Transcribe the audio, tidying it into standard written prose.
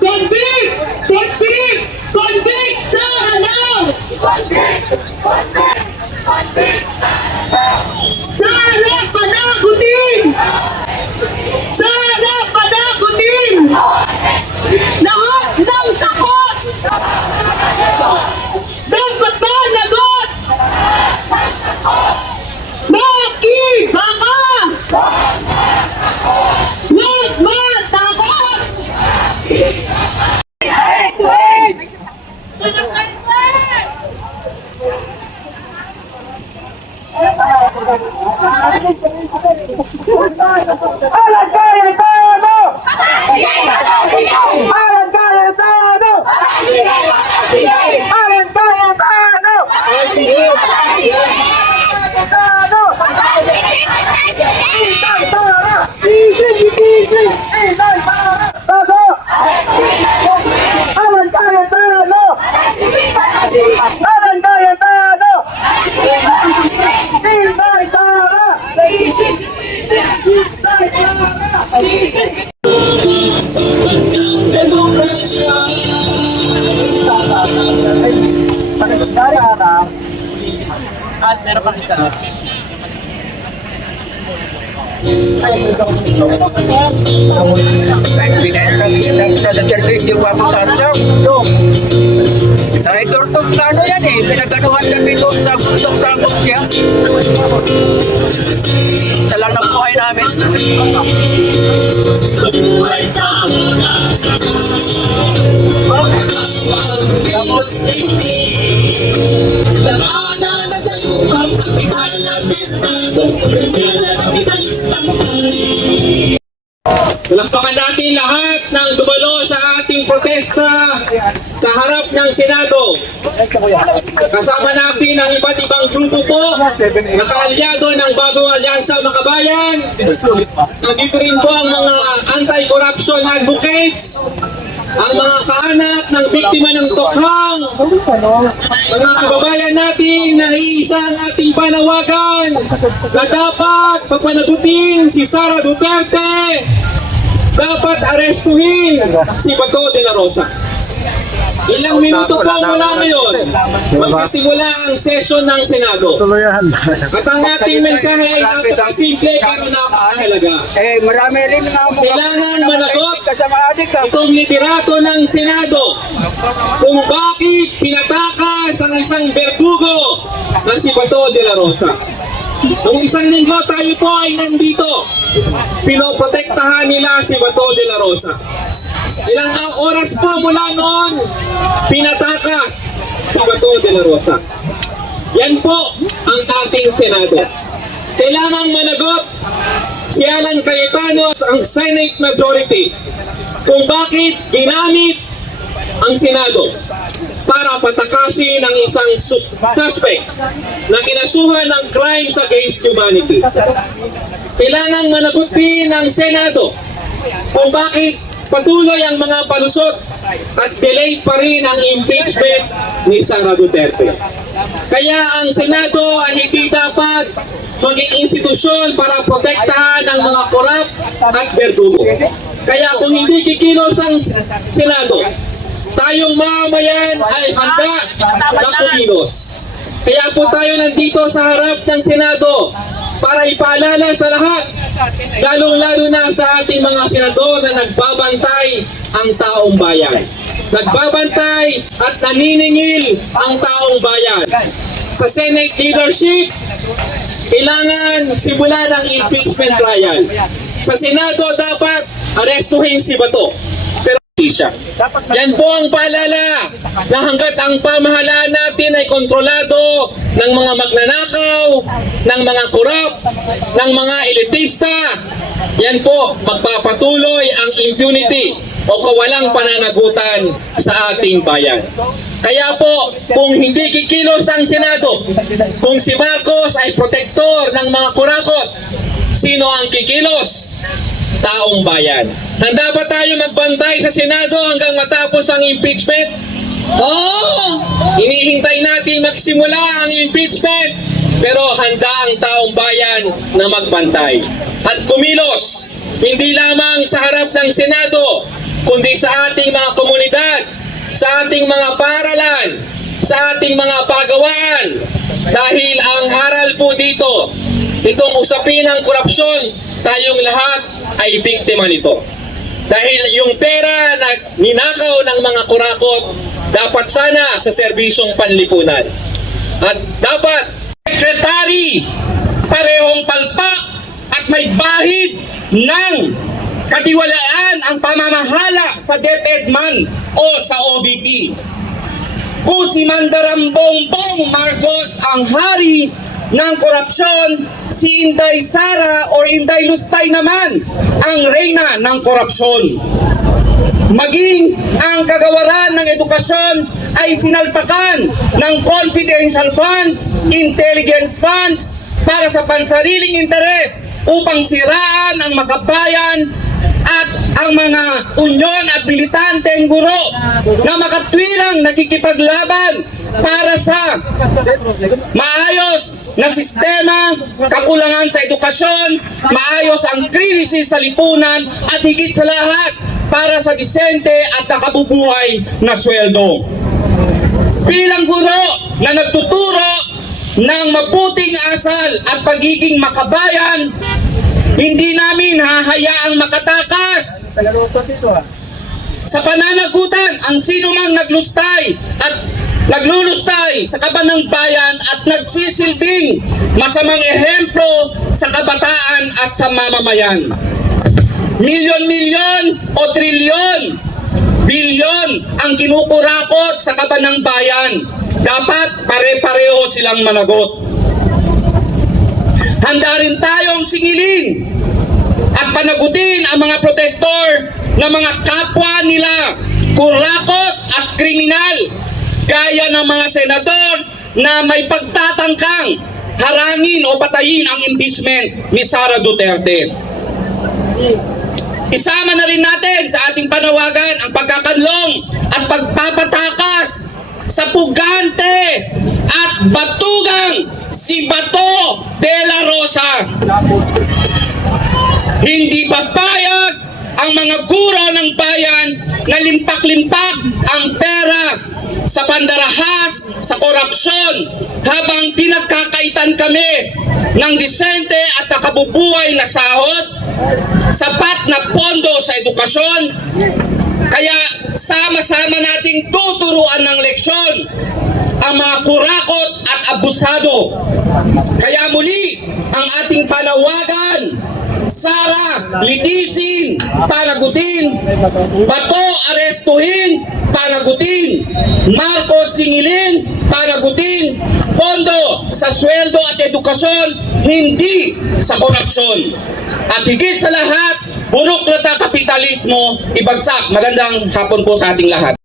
Convict! Convict! Convict Sara now! Sara panagutin! Sara panagutin! Lahat ng sakot! Dapat ba lagot? Bakit? Baka! Huwag matakot! Alan Cayetano! Alan Cayetano! Alan Cayetano! Cayetano! Inay Sara! Inay Sara! Bago! Alan Cayetano! Alan Cayetano! Inay Sara! At meron pa kita. Turtok na ano yan eh, pinaganuhan kami doon sa bundok sa Boksya. Isa lang ng buhay namin. Buhay sa muna Lamana na dalubang kapital ng Estado Kultura kapitalistang parin. Palakpakan natin lahat ng dumalo sa ating protesta sa harap ng Senado. Kasama natin ang iba't ibang grupo po na kaalyado ng Bagong Alyansa Makabayan. Nandito rin po ang mga anti-corruption advocates, ang mga kaanak ng biktima ng tokhang, mga kababayan natin na iisa ang ating panawagan na dapat papanagutin si Sara Duterte, dapat arestuhin si Bato de la Rosa. Ilang minuto po mula ngayon, magsisimula ang session ng Senado. At ang ating mensahe ay napakasimple pero napakahalaga. Marami rin na Kailangan managot itong liderato ng Senado kung bakit pinatakas ang isang berdugo na si Bato de la Rosa. Noong isang linggo tayo po ay nandito. Pinoprotektahan nila si Bato de la Rosa. Ilang oras po mula noon, pinatakas si Bato de la Rosa. Yan po ang ating Senado. Kailangang managot si Alan Cayetano at ang Senate Majority kung bakit ginamit ang Senado para patakasin ang isang suspect na kinasuhan ng crimes against humanity. Kailangang managot din ng Senado kung bakit patuloy ang mga palusot at delayed pa rin ang impeachment ni Sara Duterte. Kaya ang Senado ay hindi dapat maging institusyon para protektahan ang mga korap at berdugo. Kaya kung hindi kikilos ang Senado, tayong mamamayan ay handa na kumilos. Kaya po tayo nandito sa harap ng Senado para ipaalala sa lahat, lalong-lalo na sa ating mga senador na nagbabantay ang taong bayan. Nagbabantay at naniningil ang taong bayan. Sa Senate leadership, kailangan simulan ang impeachment trial. Sa Senado, dapat arestuhin si Bato. Pero siya. Yan po ang paalala na hanggat ang pamahalaan natin ay kontrolado ng mga magnanakaw, ng mga korap, ng mga elitista, yan po magpapatuloy ang impunity o kawalang pananagutan sa ating bayan. Kaya po, kung hindi kikilos ang Senado, kung si Marcos ay protektor ng mga kurakot, sino ang kikilos? Taong bayan. Handa ba tayo magbantay sa Senado hanggang matapos ang impeachment? Oo! Hinihintay natin magsimula ang impeachment pero handa ang taong bayan na magbantay at kumilos hindi lamang sa harap ng Senado, kundi sa ating mga komunidad, sa ating mga paaralan, sa ating mga pagawaan. Dahil ang aral po dito, itong usapin ng korupsyon, tayong lahat ay biktima nito. Dahil yung pera na ninakaw ng mga kurakot, dapat sana sa serbisyong panlipunan. At dapat, sekretary, parehong palpak at may bahid ng katiwalaan ang pamamahala sa DepEd man o sa OVP. Kung si Mandaram Bongbong Marcos ang hari ng korupsyon, si Inday Sara o Inday Lustay naman ang reyna ng korupsyon. Maging ang kagawaran ng edukasyon ay sinalpakan ng confidential funds, intelligence funds para sa pansariling interes upang siraan ang makabayan at ang mga unyon at militanteng guro na makatwirang nakikipaglaban para sa maayos na sistema, kakulangan sa edukasyon, maayos ang krisis sa lipunan at higit sa lahat para sa disente at nakabubuhay na sweldo. Bilang guro na nagtuturo ng mabuting asal at pagiging makabayan, hindi namin hahayaang makatakas sa pananagutan ang sinumang naglustay at naglulustay sa kaban ng bayan at nagsisilbing masamang ehemplo sa kabataan at sa mamamayan. Milyon-milyon o trilyon, bilyon ang kinukurakot sa kaban ng bayan. Dapat pare-pareho silang managot. Handa rin tayong singilin at panagutin ang mga protektor ng mga kapwa nila, kurakot at kriminal, gaya ng mga senador na may pagtatangkang harangin o patayin ang impeachment ni Sara Duterte. Isama na rin natin sa ating panawagan ang pagkakanlong at pagpapatakas sa pugante at batugang si Bato de la Rosa. Hindi papayag ang mga guro ng bayan na limpak-limpak ang pera sa pandarahas, sa korupsyon, habang pinagkakaitan kami ng disente at nakabubuhay na sahod, sapat na pondo sa edukasyon. Kaya sama-sama nating tuturuan ng leksyon ang mga kurakot at abusado. Kaya muli, ang ating panawagan, Sara, litisin, panagutin. Bato, arestuhin, panagutin. Marcos, singilin, panagutin. Pondo sa sweldo at edukasyon, hindi sa korupsyon. At higit sa lahat, buruklata kapitalismo, ibagsak. Magandang hapon po sa ating lahat.